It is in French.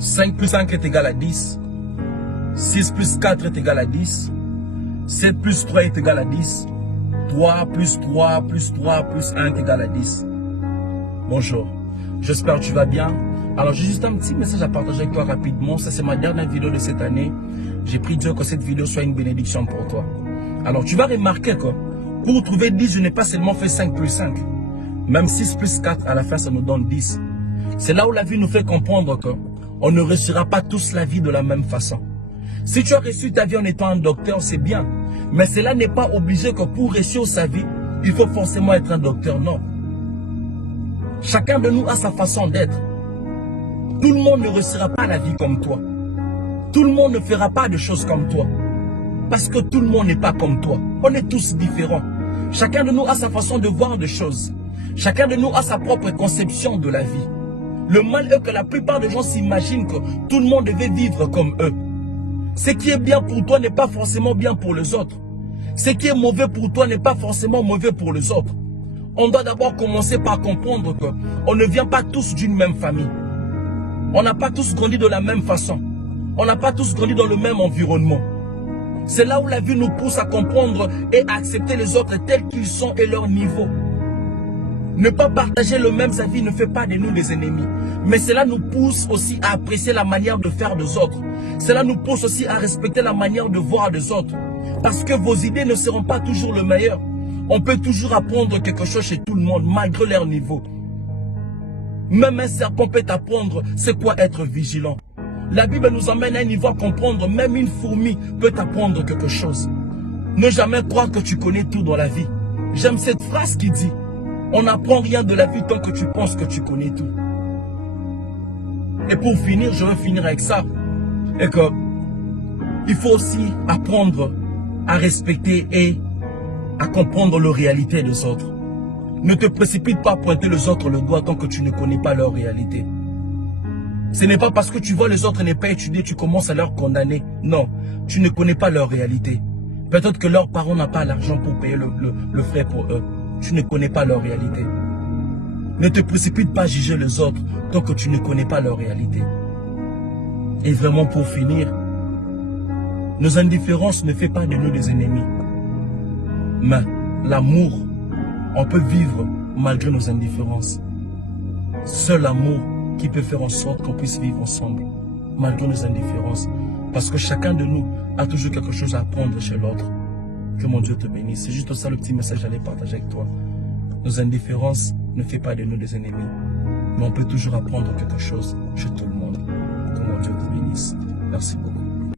5 plus 5 est égal à 10. 6 plus 4 est égal à 10. 7 plus 3 est égal à 10. 3 plus 3 plus 3 plus 1 est égal à 10. Bonjour, j'espère que tu vas bien. Alors j'ai juste un petit message à partager avec toi rapidement. Ça c'est ma dernière vidéo de cette année. J'ai prié Dieu que cette vidéo soit une bénédiction pour toi. Alors tu vas remarquer que pour trouver 10, je n'ai pas seulement fait 5 plus 5. Même 6 plus 4, à la fin ça nous donne 10. C'est là où la vie nous fait comprendre qu'on ne réussira pas tous la vie de la même façon. Si tu as reçu ta vie en étant un docteur, c'est bien. Mais cela n'est pas obligé que pour réussir sa vie, il faut forcément être un docteur, non. Chacun de nous a sa façon d'être. Tout le monde ne réussira pas la vie comme toi. Tout le monde ne fera pas de choses comme toi. Parce que tout le monde n'est pas comme toi. On est tous différents. Chacun de nous a sa façon de voir des choses. Chacun de nous a sa propre conception de la vie. Le mal est que la plupart des gens s'imaginent que tout le monde devait vivre comme eux. Ce qui est bien pour toi n'est pas forcément bien pour les autres. Ce qui est mauvais pour toi n'est pas forcément mauvais pour les autres. On doit d'abord commencer par comprendre qu'on ne vient pas tous d'une même famille. On n'a pas tous grandi de la même façon. On n'a pas tous grandi dans le même environnement. C'est là où la vie nous pousse à comprendre et à accepter les autres tels qu'ils sont et leur niveau. Ne pas partager le même avis ne fait pas de nous des ennemis. Mais cela nous pousse aussi à apprécier la manière de faire des autres. Cela nous pousse aussi à respecter la manière de voir des autres. Parce que vos idées ne seront pas toujours le meilleur. On peut toujours apprendre quelque chose chez tout le monde, malgré leur niveau. Même un serpent peut apprendre c'est quoi être vigilant. La Bible nous emmène à un niveau à comprendre, même une fourmi peut apprendre quelque chose. Ne jamais croire que tu connais tout dans la vie. J'aime cette phrase qui dit, on n'apprend rien de la vie tant que tu penses que tu connais tout. Et pour finir, je veux finir avec ça. Et que il faut aussi apprendre à respecter et à comprendre la réalité des autres. Ne te précipite pas à pointer les autres le doigt tant que tu ne connais pas leur réalité. Ce n'est pas parce que tu vois les autres ne pas étudier, tu commences à leur condamner. Non, tu ne connais pas leur réalité. Peut-être que leurs parents n'ont pas l'argent pour payer le frais pour eux. Tu ne connais pas leur réalité. Ne te précipite pas à juger les autres tant que tu ne connais pas leur réalité. Et vraiment pour finir, nos indifférences ne font pas de nous des ennemis. Mais l'amour, on peut vivre malgré nos indifférences. Seul l'amour qui peut faire en sorte qu'on puisse vivre ensemble, malgré nos indifférences. Parce que chacun de nous a toujours quelque chose à apprendre chez l'autre. Que mon Dieu te bénisse. C'est juste ça le petit message que j'allais partager avec toi. Nos indifférences ne font pas de nous des ennemis. Mais on peut toujours apprendre quelque chose chez tout le monde. Que mon Dieu te bénisse. Merci beaucoup.